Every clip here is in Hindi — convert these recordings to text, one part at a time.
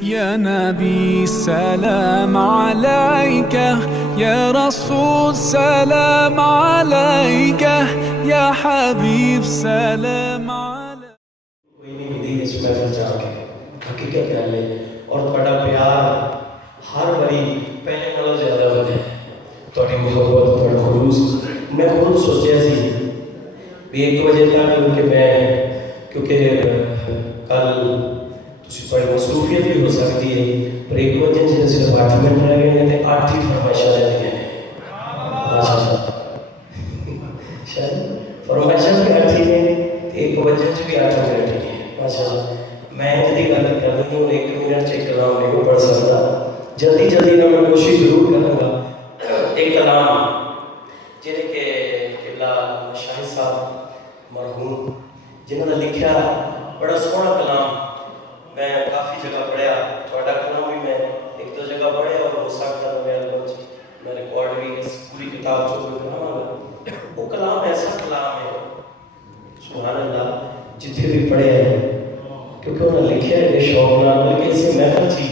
या नबी सलाम अलैका, या रसूल सलाम अलैका, या हबीब सलाम अलैका। कोई नहीं मिली इस महफिल जाके हकीकत गल है और थोड़ा प्यार हर बारी पहले नालों ज़्यादा वधे थोड़ी मुहब्बत थोड़ा खुलूस। मैं खुद सोचा सी भी 1 बजे तक क्योंकि मैं कल थोड़ी मसरूफियत भी हो सकती है पर 1 बजे से सिर्फ 8 मिनट रह गए हैं तो 8 ही फरमाइशा रहती हैं। शायद फरमाइशा भी 8 ही हैं, 1 बजे से भी 8 मिनट ही हैं। माशाअल्लाह मैं जी गल कर रही हूँ 1 मिनट से कलाम नहीं पढ़ सकता, जल्दी जल्दी ना मैं कोशिश जरूर करूँगा। एक कलाम जिन्हें के किबला शाहिद साहब मरहूम जिन्होंने लिखा बड़ा सोहना कलाम, मैं काफ़ी जगह पढ़िया, थोड़ा कलाम भी मैं 1-2 जगह पढ़िया और हो सकता है मैं रिकॉर्ड भी इस पूरी किताब जो पढ़ाऊँगा। वो कलाम ऐसा कलाम है सुभान अल्लाह जिथे भी पढ़े है क्योंकि उन्होंने लिखे है शौक ना, बल्कि इसे महफिल थी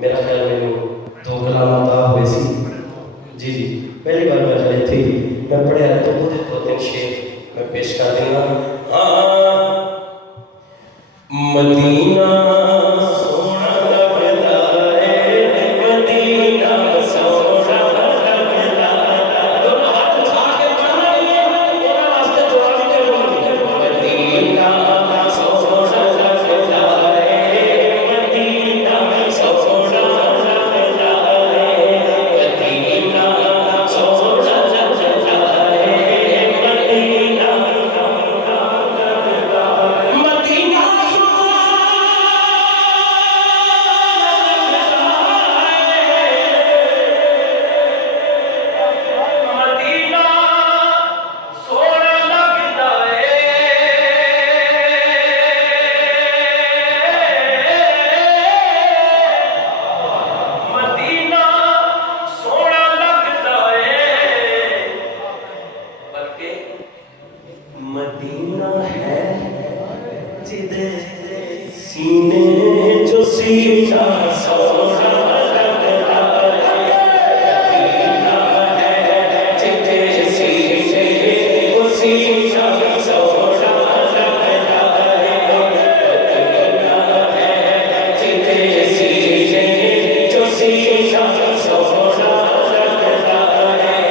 मेरा ख्याल मैंने 2 कलाम अता हुए सी। जी जी पहली बार मैं खड़े थे मैं पढ़िया तो मुझे 2-3 शेर मैं पेश कर देंगा। हाँ मदीना सोना लगदा है, मदीना सोना लगदा है, दोनों हाथ उठा के पढ़ना है मेरा वास्ते दुआ भी करो। मदीना सोना लगदा है, मदीना सोना लगदा है, मदीना सोना लगदा है, मदीना मदीना है जिदे सीने जो सीना सोना लगदा है, मदीना है जिदे सीने जो सीना सोना लगदा है, मदीना है जिदे सीने जो सीना सोना लगदा है,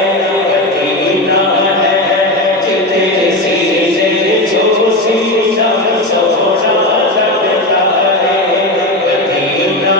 मदीना है जिदे सीना सोना लगदा है, मदीना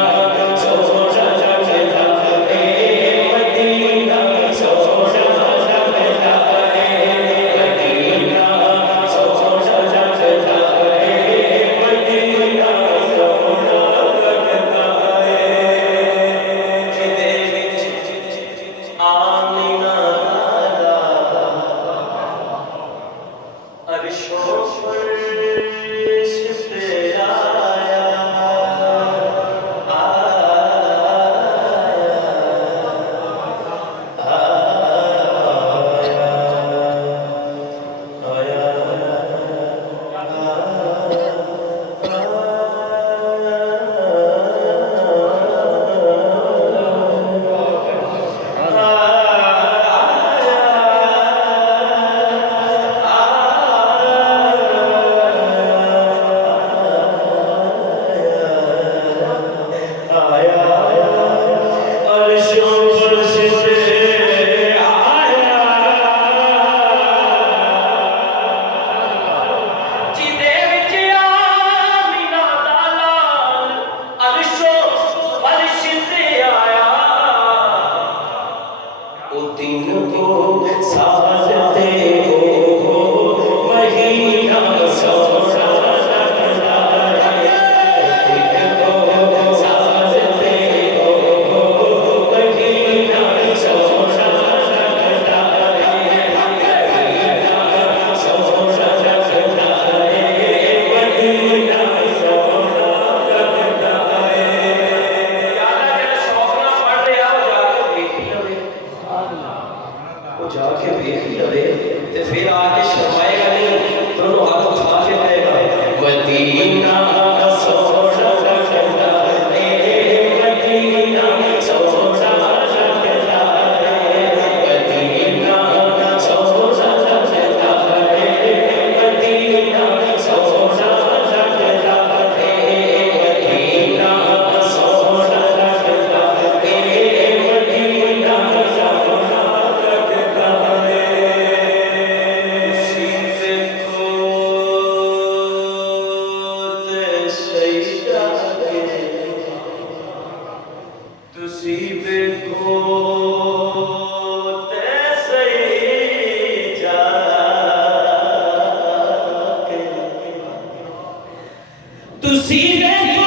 तुसी देखो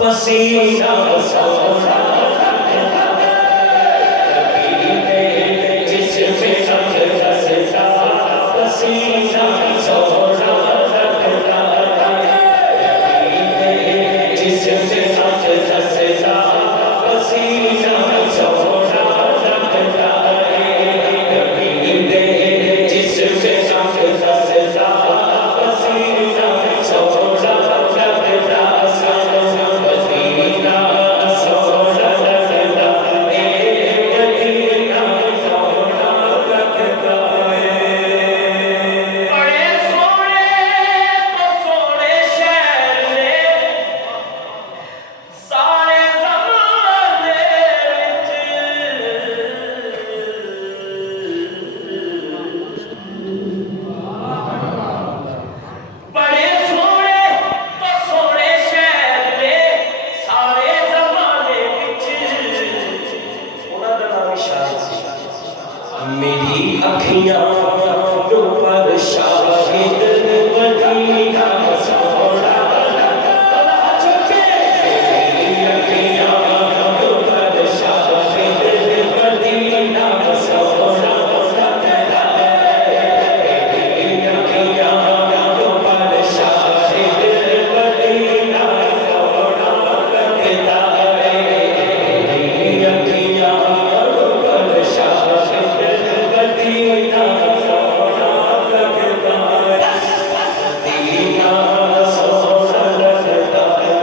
पसीना मेरी अखियां पर शाहिद मदीना सोना मेरी अखियां पर शाहिद मदीना सोना मेरी अखियां पर शाहिद मदीना सोना लगता है मेरी अखियां पर शाहिद मदीना सोना लगता है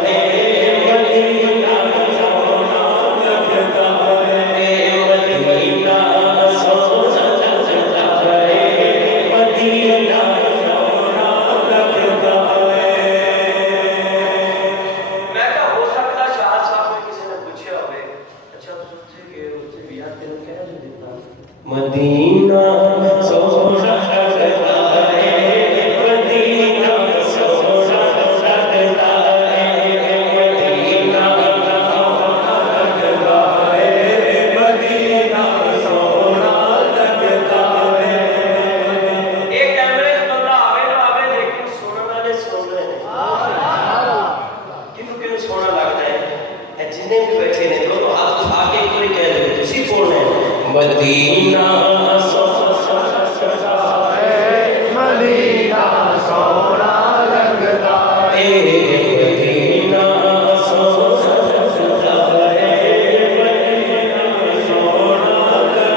मदीना सोना लगता है मदीना सोना लगता है मदीना सोना लगता है मदीना सोना लगता है। मैं क्या हो सकता शाह साहब ने किसी ने पूछा होवे अच्छा तुझे के उससे बियाह तेरे कह देता मदीना सोना लगता है मदीना सोना लगता है मदीना सोना लगता है मदीना सोना लगता है। एक कैमरे में बंदा आवे ना आवे लेकिन सुनने वाले सुन रहे हैं किनु किनु सोना लगता है जिन्हें भी बैठे ने दोनों हाथ उठा के कोई कह दे उसी बोल रहे हैं मदीना मदीना सोना लगता है मदीना सोना लगता है मदीना सोना लगता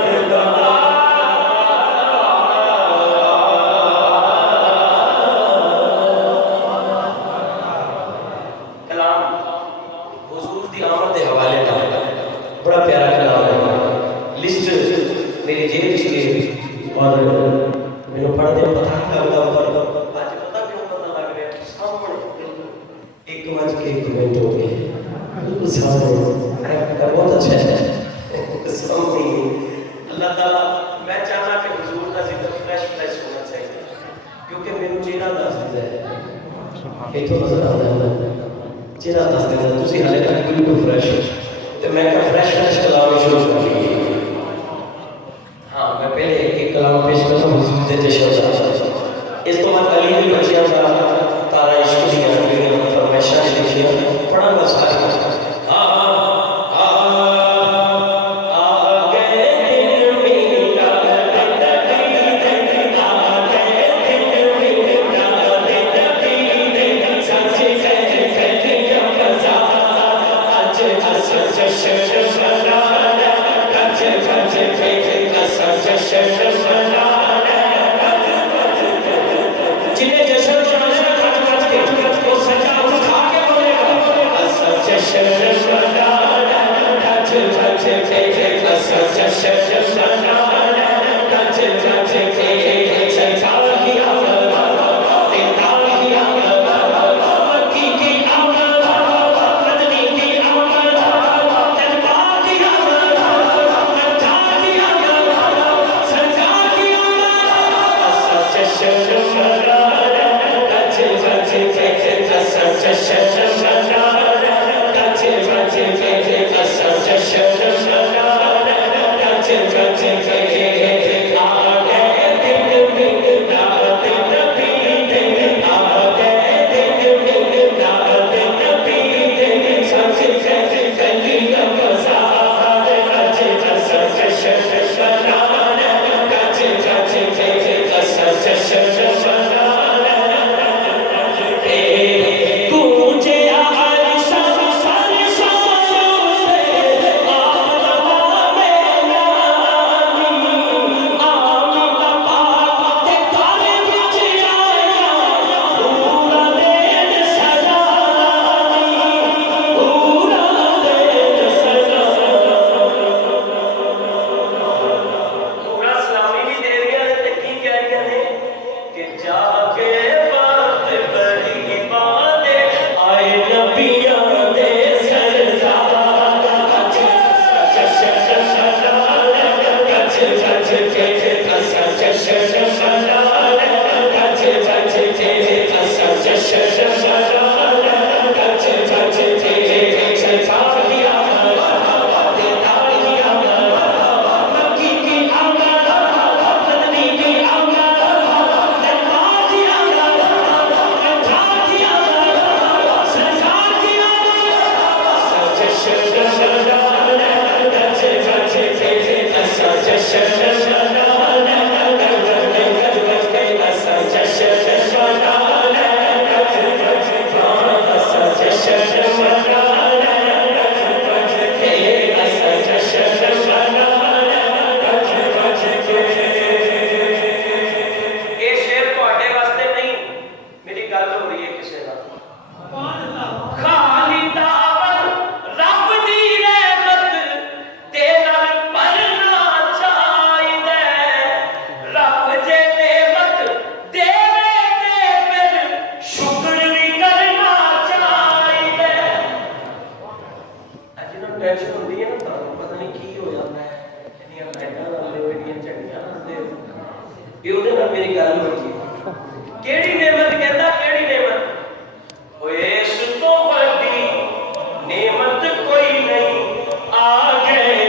कलाम हुजूर दी आमद दे हवाले नाल बड़ा प्यारा कलाम है लिस्ट मेरी जेब च और मैंने पढ़ने में पता नहीं लगता पर आज पता क्यों पता लग रहा है सामने एक मंच के एक मिनट हो गए बिल्कुल सामने बहुत अच्छा है सामने अल्लाह ताला मैं चाहना कि हुजूर का जिक्र फ्रेश होना चाहिए क्योंकि मेनू चेहरा दस दिंदा है इथों नजर आता है चेहरा दस दिंदा तुसी हाले तक बिल्कुल फ्रेश हो तो मैं क्या फ्रेश कलाम शुरू कर ली। हाँ मैं पहले एक कलाम पेश करता हूँ हुजूर दे जश्न दा इस तो बाद अली दी बच्चियां दा तारा इश्क दियां जेहड़ियां फरमाइशां लिखियां पढ़ांगा सारी आ गए दिन मीरा सच खाली दावत रब दी रहमत ते नाल भरना चाहिदा रब जे नेमत देवे ते फिर शुक्र भी करना चाहिदा अज ना टेंशन होंदी है ना तां पता नहीं की हो जाता है इन्नियां लाइटां लांदे हो इन्नियां झंडियां लांदे हो ये ਉਹਦੇ ਨਾਲ मेरी गल होई केड़ी नेमत कहंदा केड़ी नेमत ओए इस तो बड़ी नेमत कोई नहीं आ गए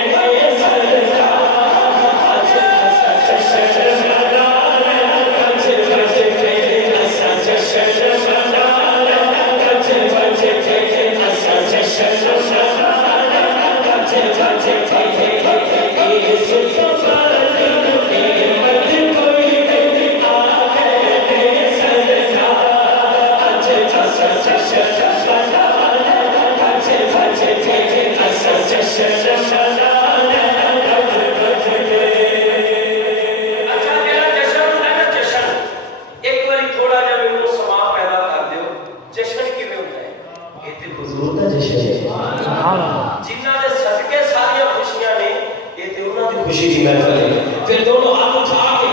खुशी की महफिल है फिर दोनों हाथ उठा के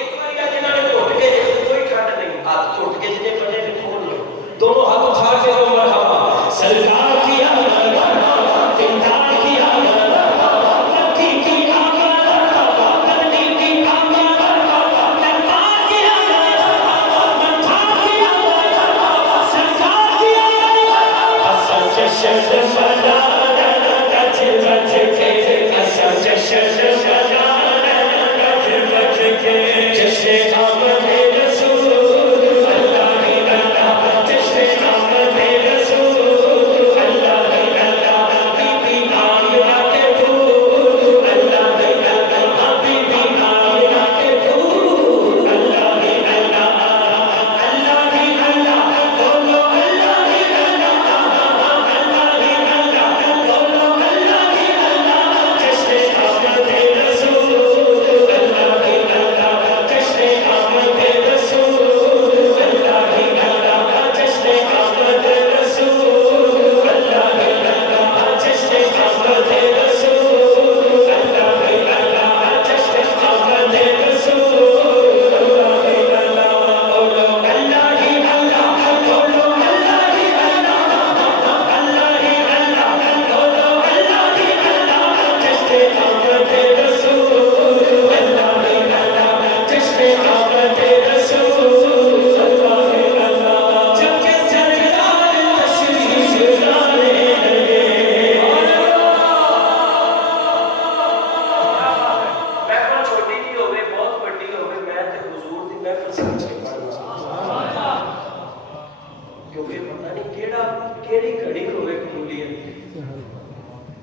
एक बार जिन्होंने घुट के कोई ठंड नहीं हाथ घुट के जिन्हें कने भी खोल लो दोनों हाथ उठा के और मरहबा सरकार की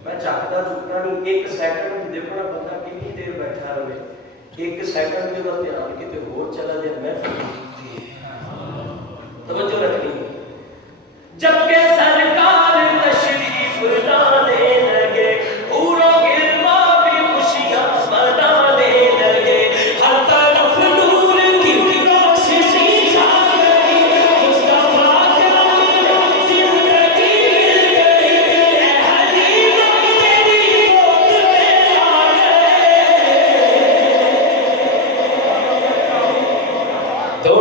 मैं झकता झुकता नहीं एक सेकंड भी देखो ना बंदा कितनी देर बैठा रहे एक सेकंड भी उसका ध्यान किते होर चला जाए मैं तवज्जो रखनी जबकि सरकार तशरीफ लाने लगे पूरों गिरमा भी खुशियां मनाने लगे हर तरफ नूर की रोशनी छा गई मुस्तफा की जिंदगी तो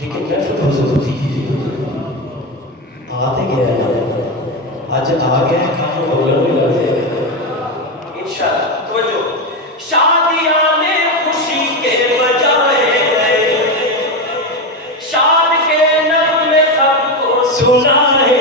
लेकिन मैं फिर हुजूर दी आते गया ना आज आ गया काम बोलने में लग गया इंशाअल्लाह। तो जो शादियां में खुशी के बजाए शाद के नगमे सबको सुनाए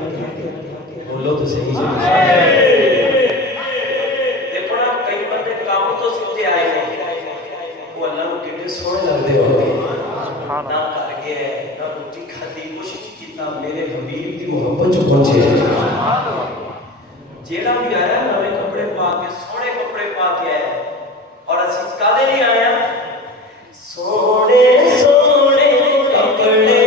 बोलो तो सही देखो ना कई बंदे काम तो सीधे आए हैं वो अल्लाह को कितने सोने लगते हो ना करके ना रोटी खाती कुछ कितना मेरे हबीब की मोहब्बत जो पहुंचे जेड़ा भी आया नवे कपड़े पा के सोने कपड़े पा के आया और असि कादे नहीं आया सोने सोने कपड़े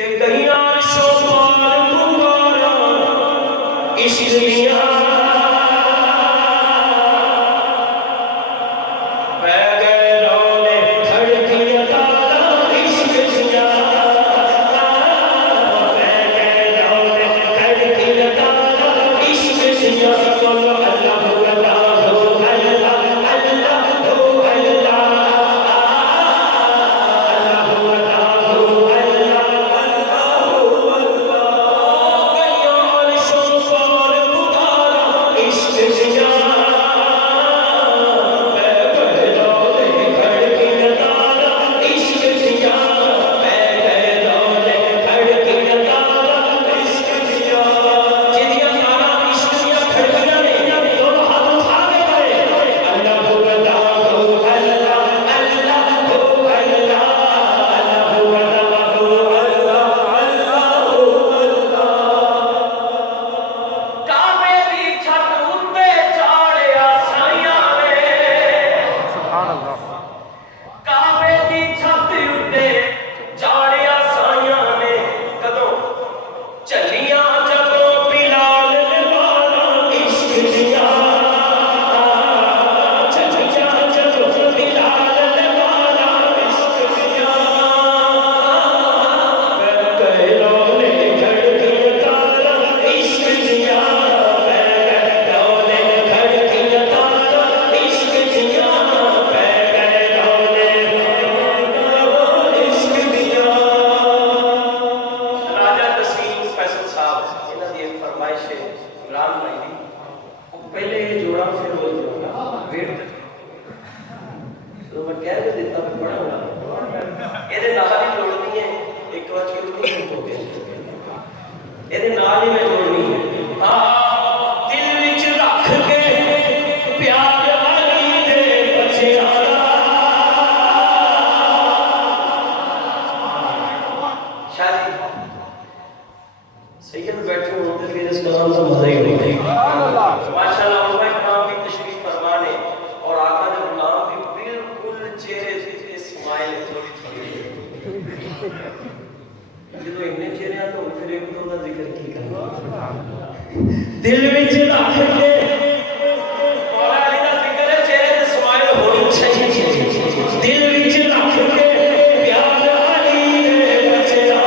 कि कहियां शोभान पुकारा इश्क दिया दिल विच रख के मौला अली दा जिक्र है चेहरे ते स्माइल होनी चाहिए दिल विच रख के प्यार अली दे बचया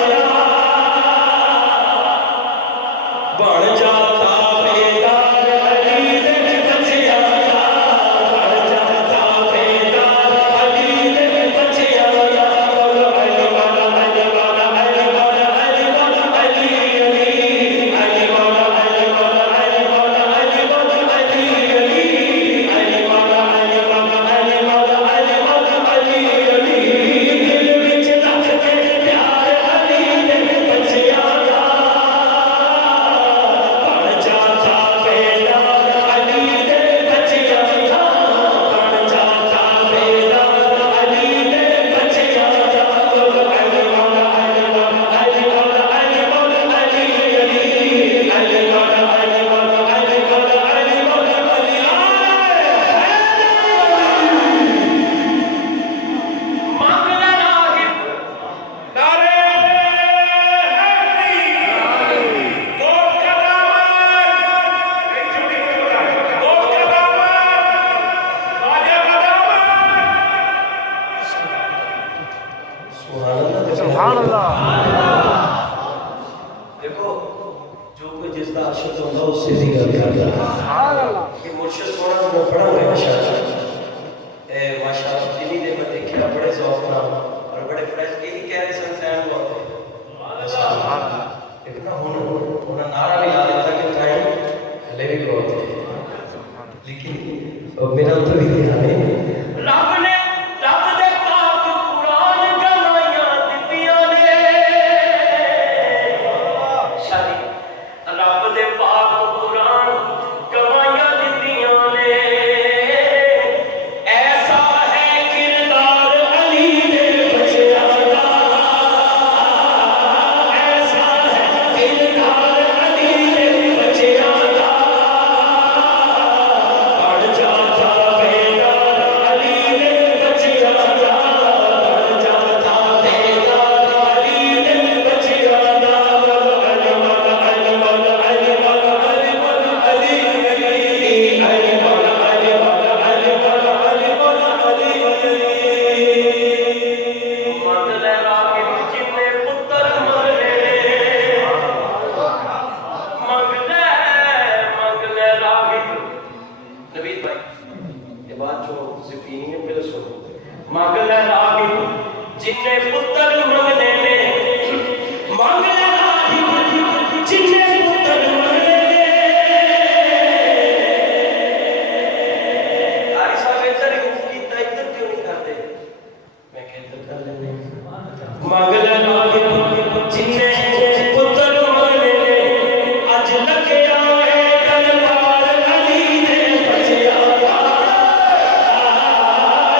बन जाता बेदार अली दे बचया बन जाता बेदार अली दे बचया अली वाला अली वाला अली वाला अली वाला अली अली अली वाला अली वाला अली वाला अली वाला अली अली अली वाला अली वाला अली वाला अली वाला अली अली दिल विच रख के प्यार अली दे बचया बन जाता बेदार अली दे बचया बन जाता बेदार अली दे बचया अली वाला अली वाला अली वाला अली वाला अली अली अली वाला अली वाला अली वाला अली वाला अली मंगला रागिब नारे दोस्त का दामन एक छुट्टी दोस्त का दामन राजा का दामन सुभान अल्लाह देखो जो कोई जिसका आशिक होगा उससे भी गल करता है ये मुर्शिद सोना को बड़ा है माशाल्लाह माशाल्लाह जिन्हीं ने मैं देखा बड़े शौक नाल और बड़े फ्रेश यही कह रहे सन टाइम बहुत सुभान अल्लाह इतना होना नारा भी ला देता कि टाइम हले भी बहुत है लेकिन अब मेरा तो भी ध्यान है रब ने रब दे पाक कुरान गवाइयां दित्तियां ने शादी रब दे पाक कुरान गवाइयां दित्तियां ने जिन्ने पुत्र मंगने ने मांग लेना, जिन्ने पुत्र मंगने ने। तारी साहब इधर क्यों नहीं करते? मैं कहता कर लेने मांग लेना, जिन्ने पुत्र मंगने ने अज लगे आए दरबार अली दे बचिया दा।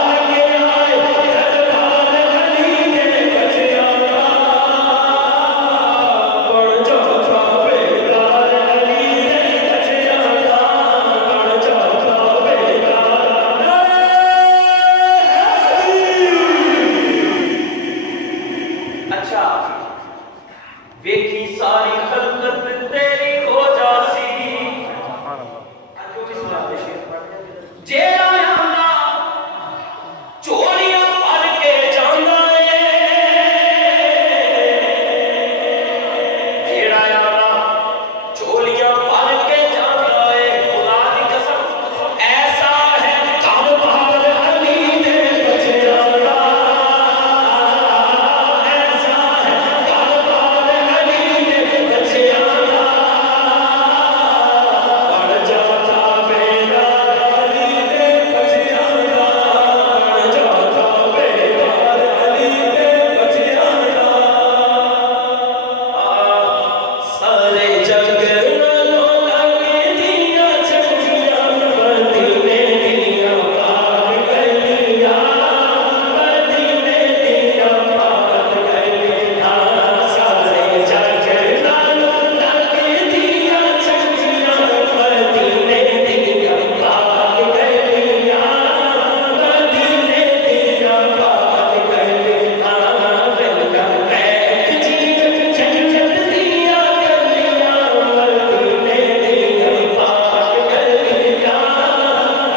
लगे आए दरबार अली दे बचिया दा। बन जाता बेदार अली दे बचिया दा। बन जाता बेदार। अच्छा वेखी सारी खलकत तेरी हो जासी। जे आया ना चोरियां भर के जांदा है, जेड़ा आया ना चोरियां भर के जांदा है। खुदा दी कसम ऐसा है दरबार अली दे बचिया दा। ऐसा है दरबार अली दे बचिया दा। बन जाता बेदार अली दे बचिया दा। बन जाता बेदार अली दे बचिया दा। सारे जग नालों लगदियां चंगियां मदीने दियां पाक गलियां। मदीने दियां पाक गलियां। सारे जग नालों लगदियां चंगियां मदीने दियां पाक गलियां। मदीने दियां पाक गलियां। बिल्कुल बैठ जी जन्नत दियां गलियां। मदीने दियां पाक गलियां।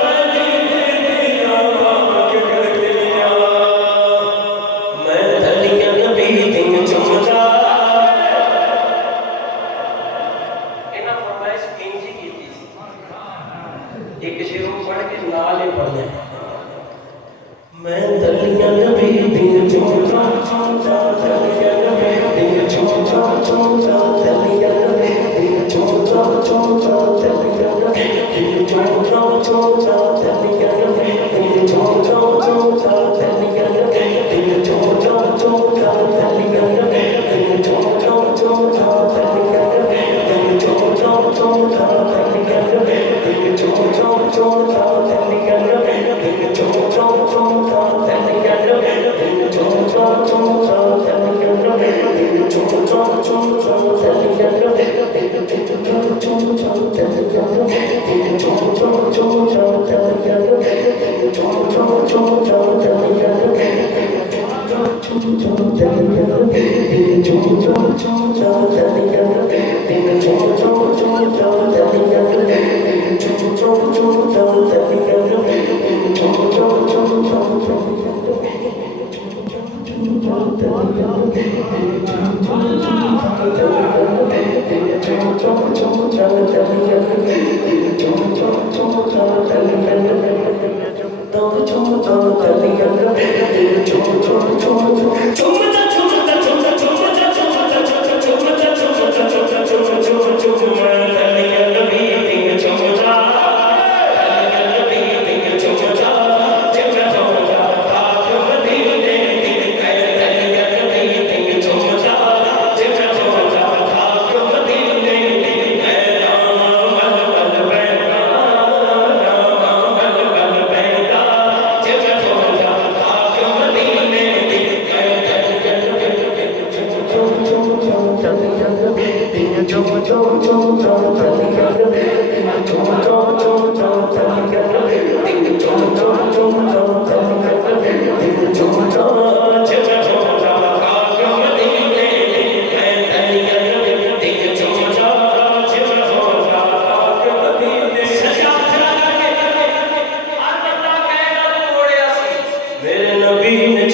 मदीने दियां पाक गलियां। मैं धलियां नबी दियां चुमदा। इन्हां फरमाइश इंज ही कीती सी। एक शेर को पढ़ के नाल ही पढ़ना है। मैं धलियां नबी दियां चुमदा। धलियां नबी दियां चुमदा। धलियां नबी दियां चुमदा। धलियां नबी दियां चुमदा। धलियां नबी दियां चुमदा। धलियां नबी दियां चुमदा। धलियां नबी दियां चुमदा। धलियां नबी दियां चुमदा। धलियां नबी दियां चुमदा। धलियां नबी दियां चुमदा। धलियां नबी दियां चुमदा। धलियां नबी दियां चुमदा। धलियां नबी दियां चुमदा। धलियां नबी दियां चुमदा। धलियां नबी दियां चुमदा।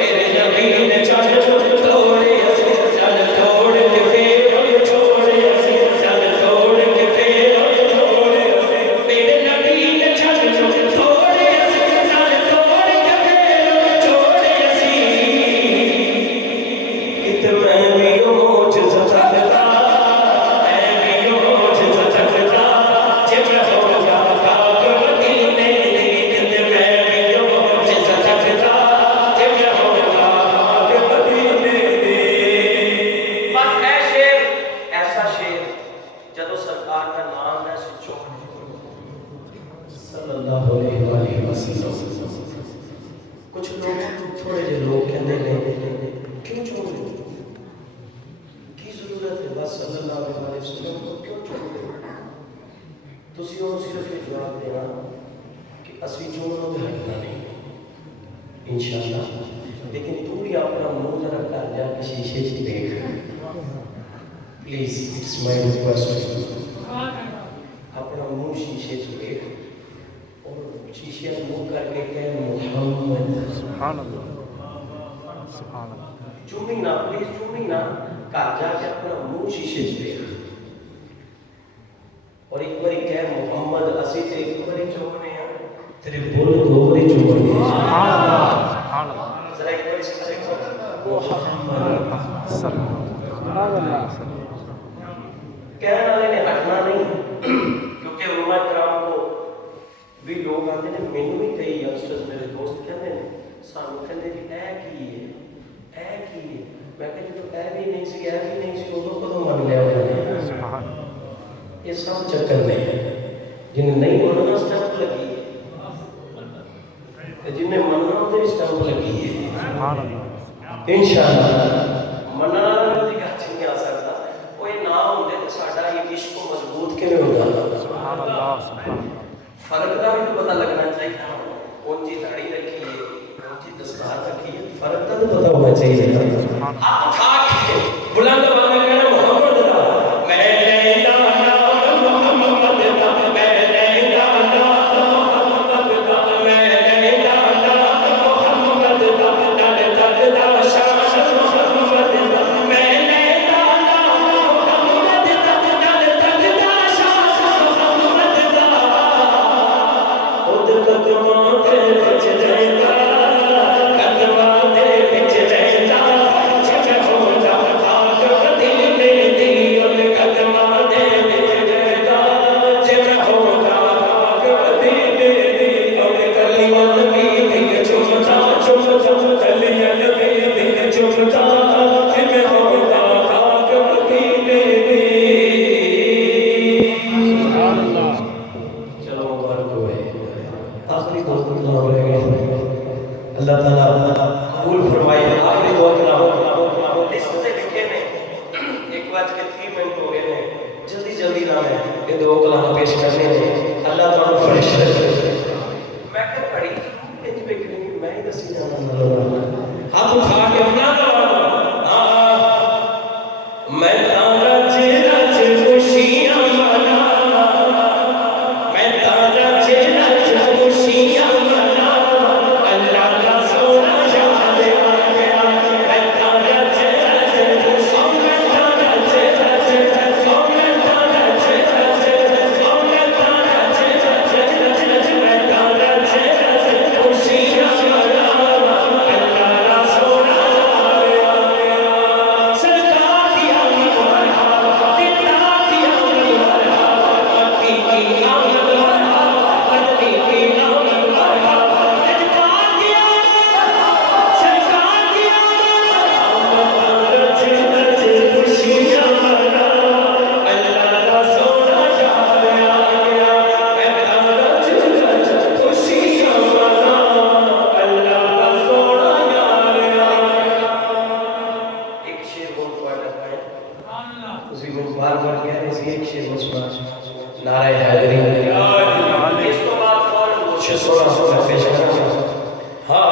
धलियां नबी दियां ਤੁਸੀਂ ਉਹ ਸਿਰਫ ਇਹ ਜਵਾਬ ਦੇਣਾ कि असि जो हटना नहीं इंशाअल्लाह, लेकिन तू भी अपना मुंह जरा घर जाके शीशे से देख प्लीज, इट्स माय रिक्वेस्ट। अपना मुंह शीशे से देख और शीशे में मुंह करके कह मोहम्मद सुभान अल्लाह सुभान अल्लाह। चुम्मी ना प्लीज, चुम्मी ना, घर जाके अपना मुंह शीशे से देख और एक बार कह मोहम्मद। असि ते एक बार चुम्मने तेरे बोल दो बारी चुम्मने सुभान अल्लाह सुभान अल्लाह। जरा एक बार इससे मोहम्मद सल्लल्लाहु अलैहि वसल्लम कहने वाले ने हटना नहीं, क्योंकि उलमा कराम को भी लोग आते हैं। मैनू भी कई यंगस्टर्स मेरे दोस्त कहते हैं सानू कहते जी ऐ की है ऐ की है। मैं कहती तो ऐ भी नहीं सी ऐ भी नहीं सी उदों कदों मन लिया जाने सुभान। ये सब चक्कर नहीं है, जिन्हें नहीं मनना स्टैंप लगी है, जिन्हें मनना उधर स्टैंप लगी है सुभान अल्लाह। इंशाअल्लाह मनना वाली गल नहीं आ सकता, कोई ना होंदे तो साडा ये इश्क मजबूत किवें होंदा सुभान अल्लाह सुभान अल्लाह। फर्क का भी तो पता लगना चाहिए, कौन सी दाढ़ी रखी है कौन सी दस्तार रखी है, फर्क का तो पता होना चाहिए। आप उठा के बुलंद आवाज में कहना मोहम्मद दा मैं लेंदा नाम मोहम्मद दा मैं लेंदा नाम मोहम्मद दा मैं लेंदा नाम मोहम्मद दा दल दल दा शान मोहम्मद दा मैं लेंदा नाम मोहम्मद दा दल दल दा शान मोहम्मद दा खुद कदमां ते विच रहंदा कदमां ते विच रहंदा जिथे होंदा खाक मदीने दी उन कदमां ते विच रहंदा जिथे होंदा खाक मदीने दी उन कलियां नबी दी चुमदा चुमदा कलियां नबी दी चुमदा जिथे होंदा खाक मदीने दी सुभान अल्लाह। चलो मुबारक हो आखिरी दो कलाम रह गए, अल्लाह ताला कबूल फरमाए। आखिरी दो कलाम लिस्ट से लिखे ने 1:03 हो गए ने, जल्दी जल्दी ना मैं ये दो कलाम पेश करने ने। अल्लाह ताला फरेश रखे। मैं क्या पढ़ी इंज बेकनी मैं ही दसी जाना हाथ उठा के अपना मैं तारा चेहरा च खुशियां मना मैं तारा चेहरा च खुशियां मना अल्लाह का सोना याद आ गया मैं तारा चेहरा च मैं तारा चेहरा च मैं तारा चेहरा च मैं तारा चेहरा च मैं तारा चेहरा च खुशियां मना अल्लाह का सोना याद आ गया सरकार की आमद मरहबा दिता की आमद मरहबा की आमद मरहबा अदबी की आमद मरहबा सरकार की आमद सरकार की आमद जन्नत खुशियां मना अल्लाह का सोना याद आ गया मैं तारा जन्नत खुशियां मना अल्लाह का सोना याद आ गया। एक शेर बोल पड़ा है उसी को बार बार कह रहे थे, एक शेर सुना नारे हैदरी इसको बाद फौरन कुछ सोना पेश करना। हाँ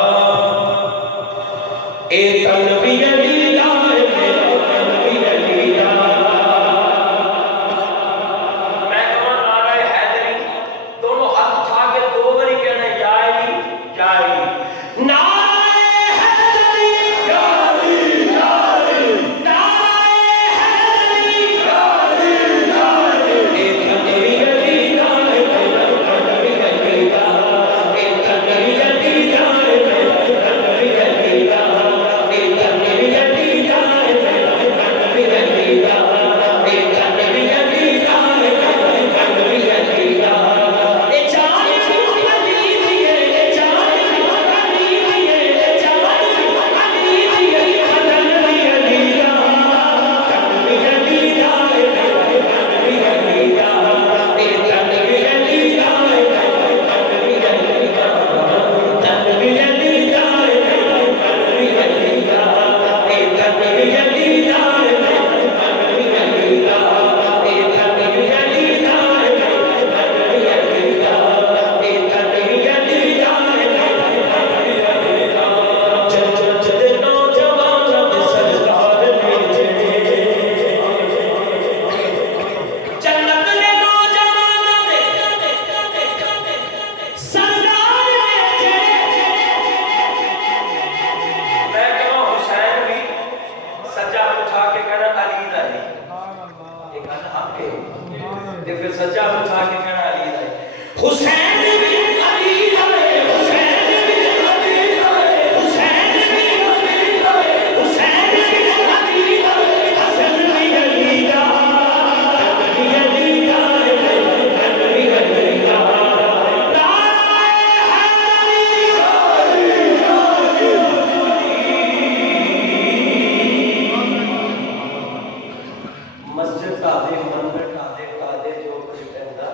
ए तनवीर लीला मेरा तनवीर लीला मैं कहूं नारे हैदरी दोनों हाथ उठा के दो बारी कहना जाएगी जाएगी नारे हैदरी जाएगी जाएगी नारे हैदरी हुसैन बिन अली आए, हुसैन बिन अली आए, हुसैन बिन अली आए, हुसैन बिन अली आए, हसन बिन अली आए, अली अली आए, अली अली मस्जिद ढादे मंदिर ढादे जो कुछ कहता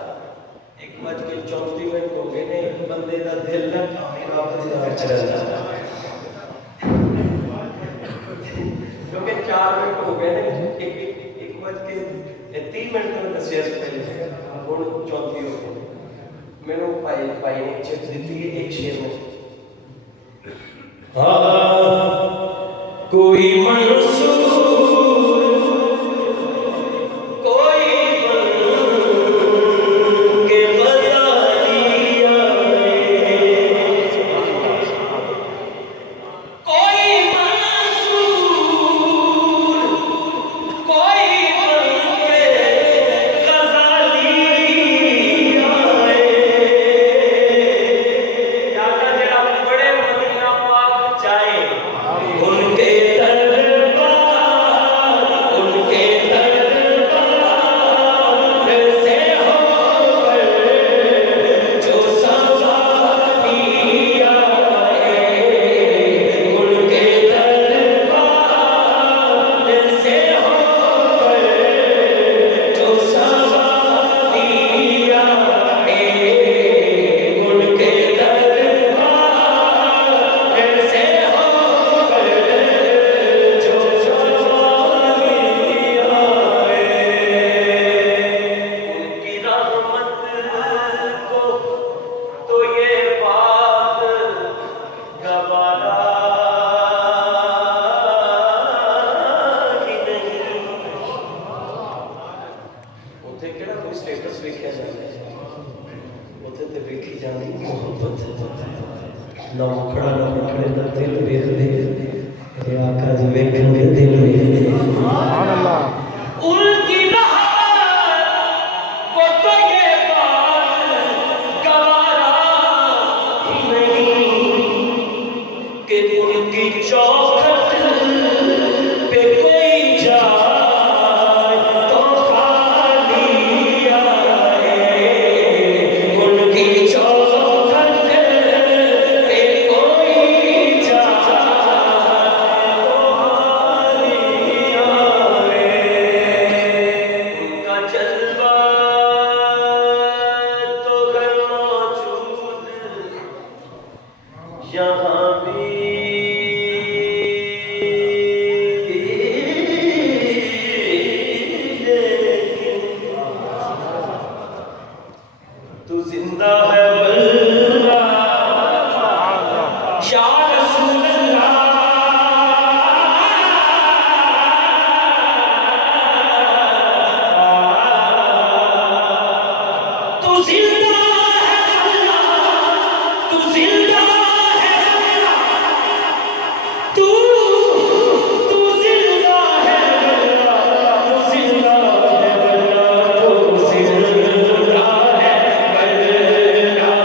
1:34 हो गए ने बंदे का दिल ना भावे रब दी दार च रहंदा क्योंकि 4 मिनट हो गए ने 1:30 तक दसिया से पहले हुण 34 हो गए मैनू भाई ने चिट दी है एक शेर में कोई मंसूर ना मुखड़ा ना मुखड़े ना दिल वेख दे तेरे आका जी वेखणगे दिल वेख दे सुभान अल्लाह उनकी बहार को तो ये बात गवारा ही नहीं कि उनकी चौखट पे कोई जाए तो खाली आए उनकी तू जिंदा है वल्लाह या रसूल अल्लाह तू जिंदा है वल्लाह तू जिंदा है वल्लाह तू जिंदा है वल्लाह तू जिंदा है वल्लाह तू जिंदा है वल्लाह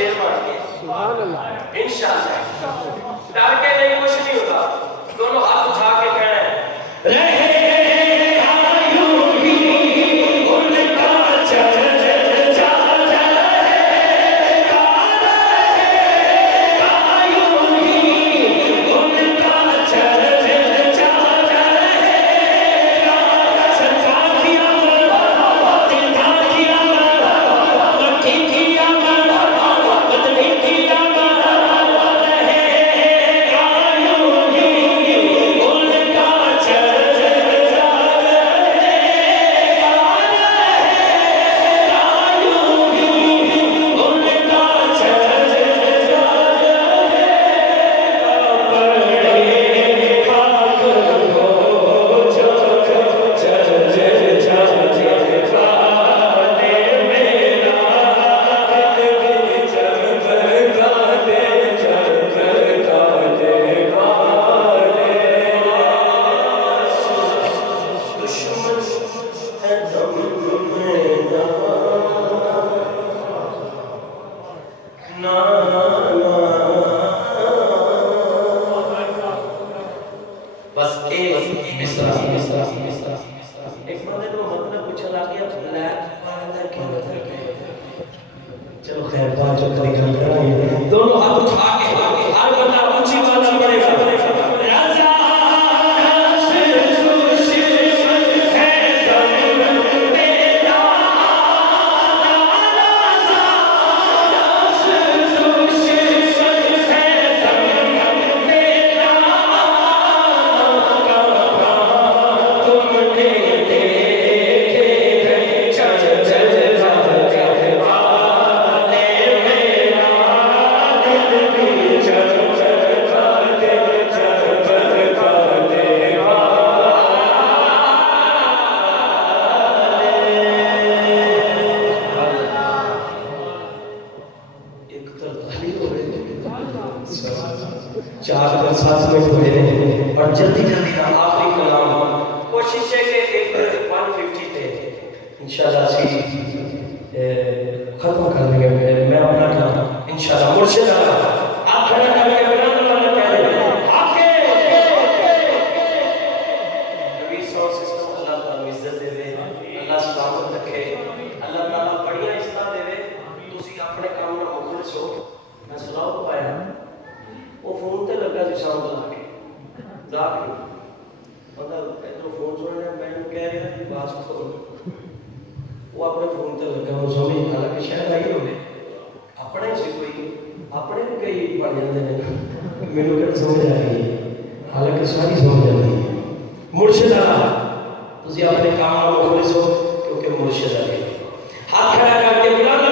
शेर बन गए इंशाअल्लाह। डर के नहीं कुछ नहीं होगा, दोनों हाथ उठा के कहना है रहे दोनों हाथ उठा के हर बंदा ऊंची आवाज में पढ़ेगा और जल्दी जल्दी ना आखिरी कलाम कोशिश है कि एक 150 पे इंशाल्लाह खत्म कर देंगे। मैं अपना कलाम इंशाल्लाह मुर्शिद आप खड़ा करके बुलंद कह दें आपके नबी साउंड सिस्टम अल्लाह ताला इज्जत देवे, अल्लाह सलामत रखे, अल्लाह ताला बढ़िया इस्ता देवे। तुसी अपने काम में मुखलिस हो। मैं सलाह पाया वो फोन ते लगा सी शाम ला के मतलब इधरों फोन सुनने मैं कह रहा कि बात खोल वो अपने फोन ते लगा वो समझ हालांकि शायद आई होवे अपने से कोई अपने भी कई पढ़ जाते हैं मेरे को समझ आ रही है हालांकि सारी समझ आती है। मुर्शिद तुझे अपने काम में मुखलिस हो क्योंकि मुर्शिद है। हाथ खड़ा करके बुलंद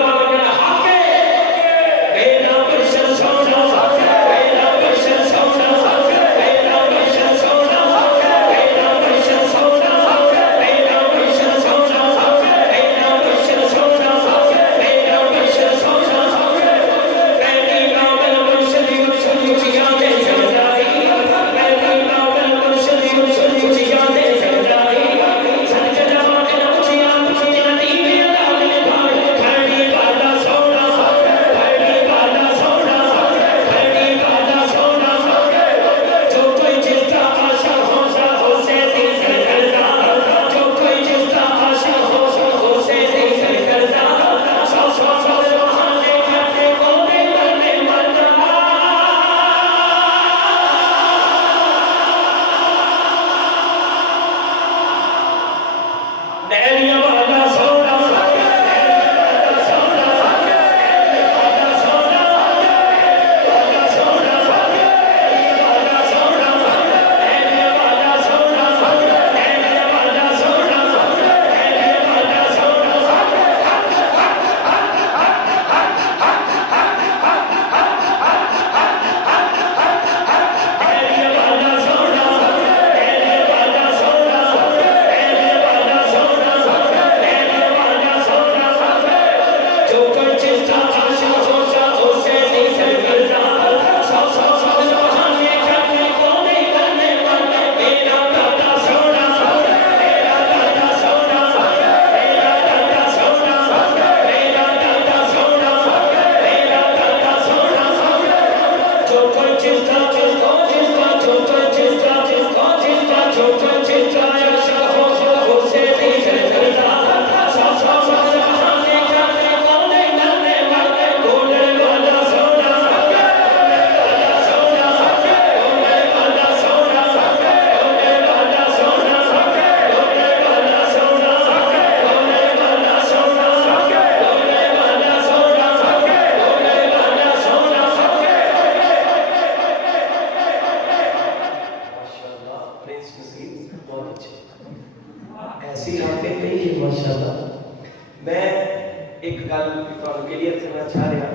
ਪੁੱਛਿਆ ਰਿਹਾ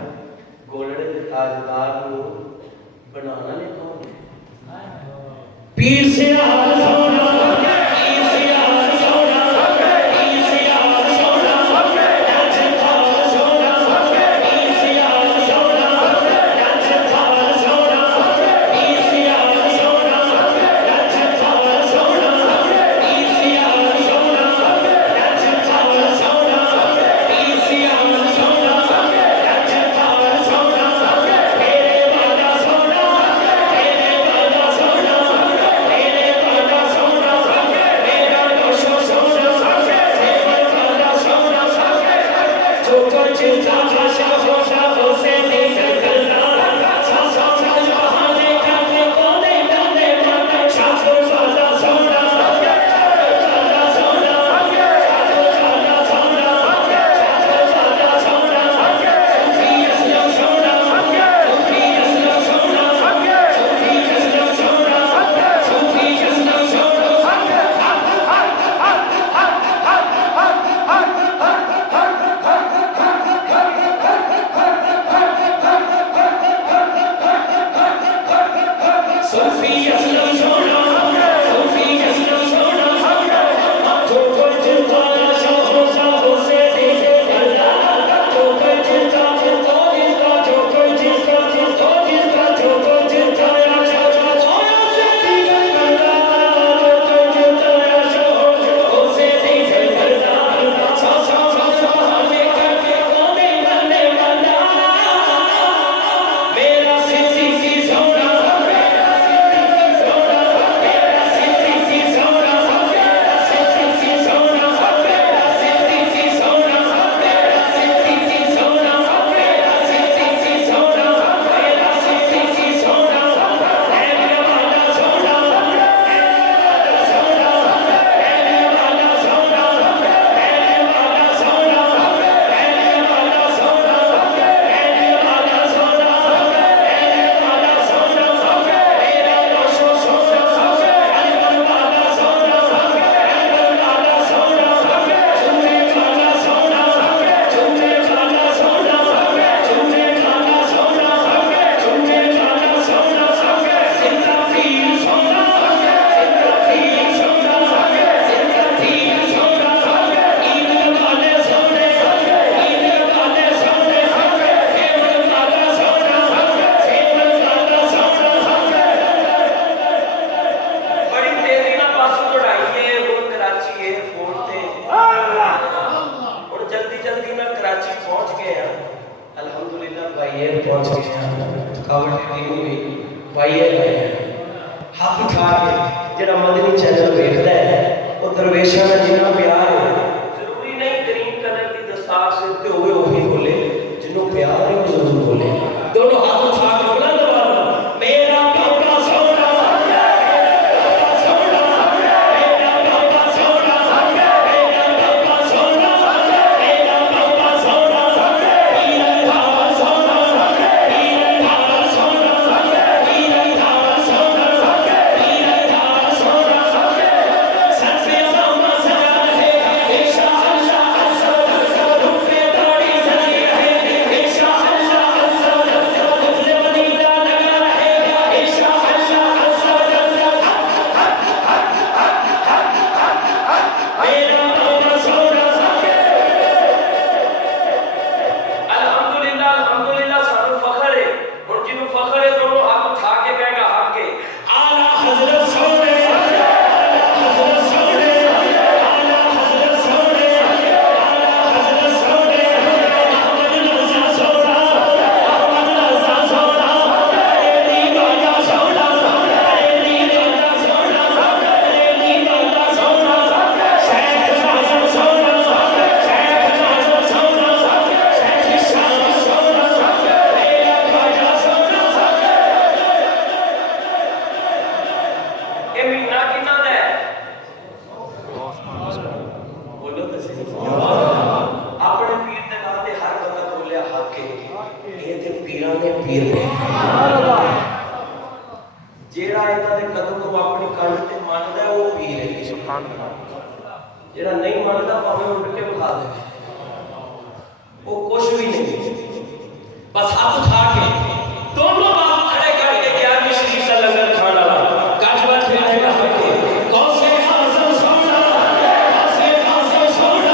ਗੋਲੜੇ ਦੇ ਤਾਜਦਾਰ ਨੂੰ ਬਣਾਉਣਾ ਨੇ ਕੌਣ ਹੈ ਪੀਰ ਸਿਆਲ ਸੋਨਾ ਪੀਰ ਸਿਆਲ ਸੋਨਾ ਪੀਰ ਸਿਆਲ ਸੋਨਾ ਨੱਚ ਖਾਲ ਸੋਨਾ ਪੀਰ ਸਿਆਲ ਸੋਨਾ ਨੱਚ ਖਾਲ ਸੋਨਾ ਪੀਰ ਸਿਆਲ ਸੋਨਾ ਨੱਚ ਖਾਲ ਸੋਨਾ ਪੀਰ ਸਿਆਲ ਸੋਨਾ ਨੱਚ ਖਾਲ ਸੋਨਾ ਪੀਰ ਸਿਆਲ ਸੋਨਾ ਨੱਚ ਖਾਲ ਸੋਨਾ ਤੇਰੇ ਵਾਲਾ ਸੋਨਾ ਤੇਰੇ ਵਾਲਾ ਸੋਨਾ ਤੇਰੇ ਵਾਲਾ ਸੋਨਾ ਮੇਰਾ ਦੋਸ਼ੋ ਸੋਨਾ ਤੇਰੇ ਵਾਲਾ ਸੋਨਾ ਜੋ ਕੁਝ ਚਾਹਾ ਸ਼ਾਹੋ ਸ਼ਾਹੋ ਸੇ ਨਹੀਂ ਕਰਦਾ ਸਾਸਾ ਸਾਸਾ ਬਹਾਨੇ ਕਰਦੇ ਕੋਨੇ ਡਾਲੇ ਮਾਤਾ ਸ਼ਾਹੋ ਵਾਲਾ ਸੋਨਾ ਵਾਲਾ ਸੋਨਾ ਸ਼ਾਹੋ ਵਾਲਾ ਸੋਨਾ ਸ਼ਾਹੋ ਵਾਲਾ ਸੋਨਾ ਸੂਫੀ ਅਸਲਾ ਸੋਨਾ ਸੂਫੀ ਅਸਲਾ ਸੋਨਾ ਸੂਫੀ ਅਸਲਾ ਸੋਨਾ ਸੂਫੀ ਅਸਲਾ ਸੋਨਾ Sophie, yes, no, no, no. Sophie, yes, no, no, no. जो कुछ तारा शाहो शाहो से देखे करना जो कुछ तारा तो जिसका जो कुछ जिसका जिसको जिसका जो कुछ तारा शाहो शाहो से देखे करना जो कुछ तारा शाहो शाहो से देखे करना सा सा सा सा हमें करके कोने बंदे बंदा मेरा सिसी सी सोना ਜਿਹੜਾ ਨਹੀਂ ਮੰਨਦਾ ਭਾਵੇਂ ਉੱਠ ਕੇ ਵਿਖਾ ਦੇ ਉਹ ਕੁਝ ਵੀ ਨਹੀਂ बस हाथ उठा के दोनों बात खड़े करके 11वीं शरीफ का लंगर खाना काठवा खेलेगा करके कौन से हासन सोना कौन से हासन सोना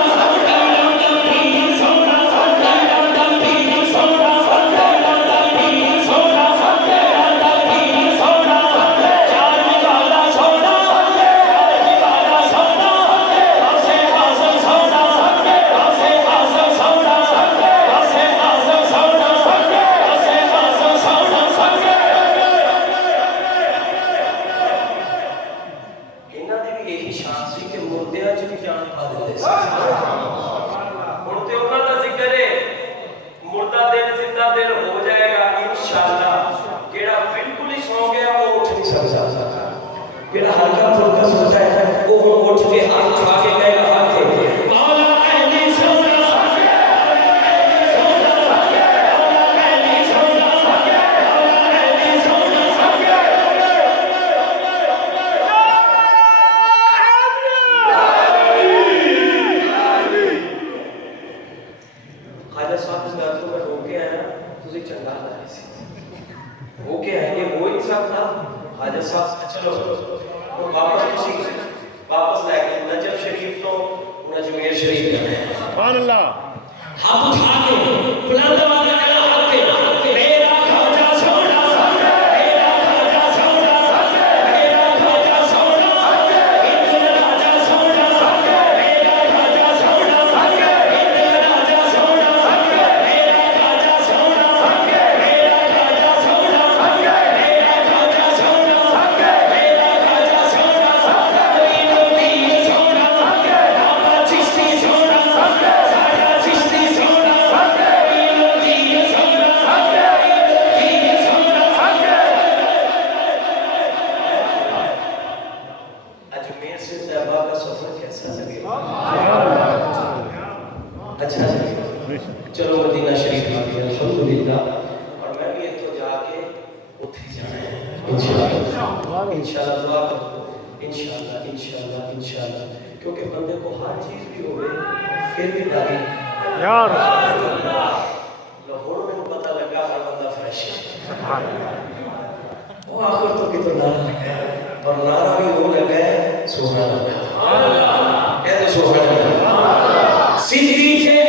क्योंकि बंदे को हर चीज भी हो फिर भी दादी यार लाहौर में पता लगा हर बंदा फ्रेश है वो आखिर तो कितना नारा लगा और नारा भी हो लगा सुभान अल्लाह कह दो सुभान अल्लाह सिद्धि से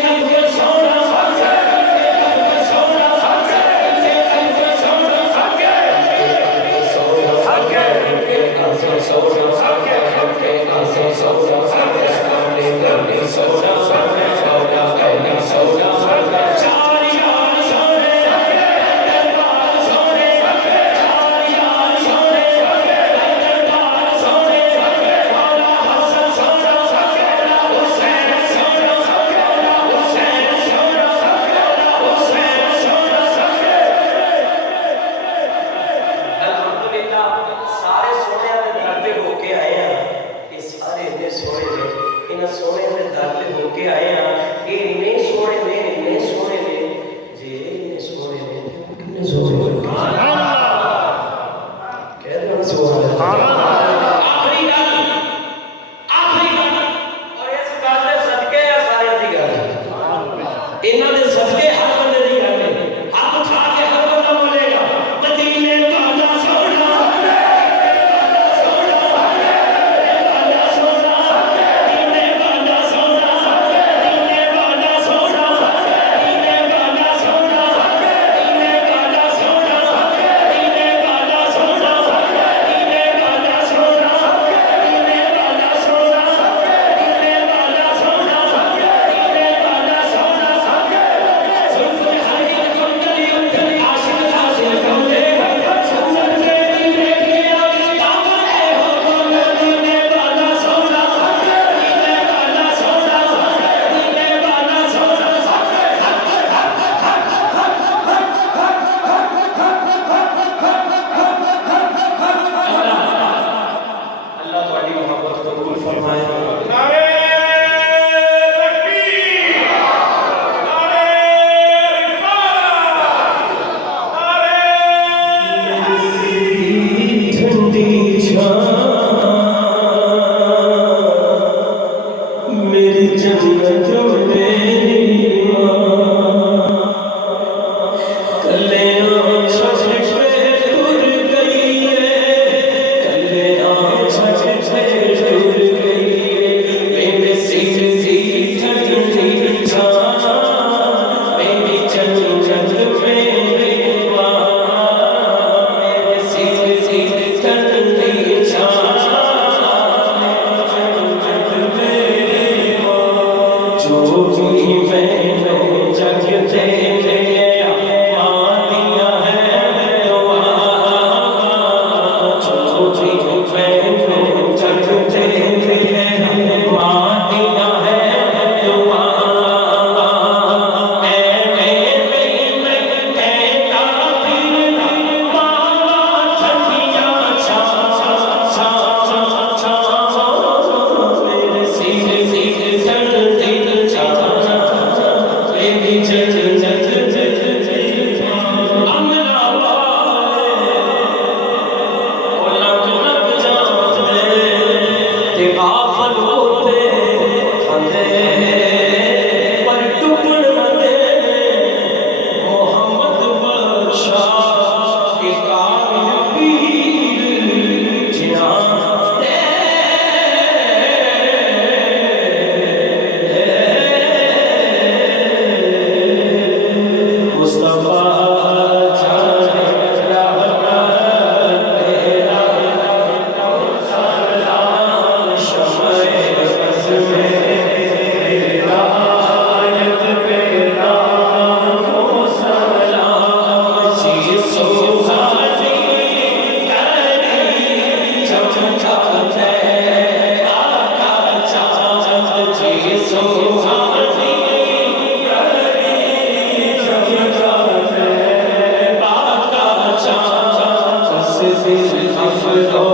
Afro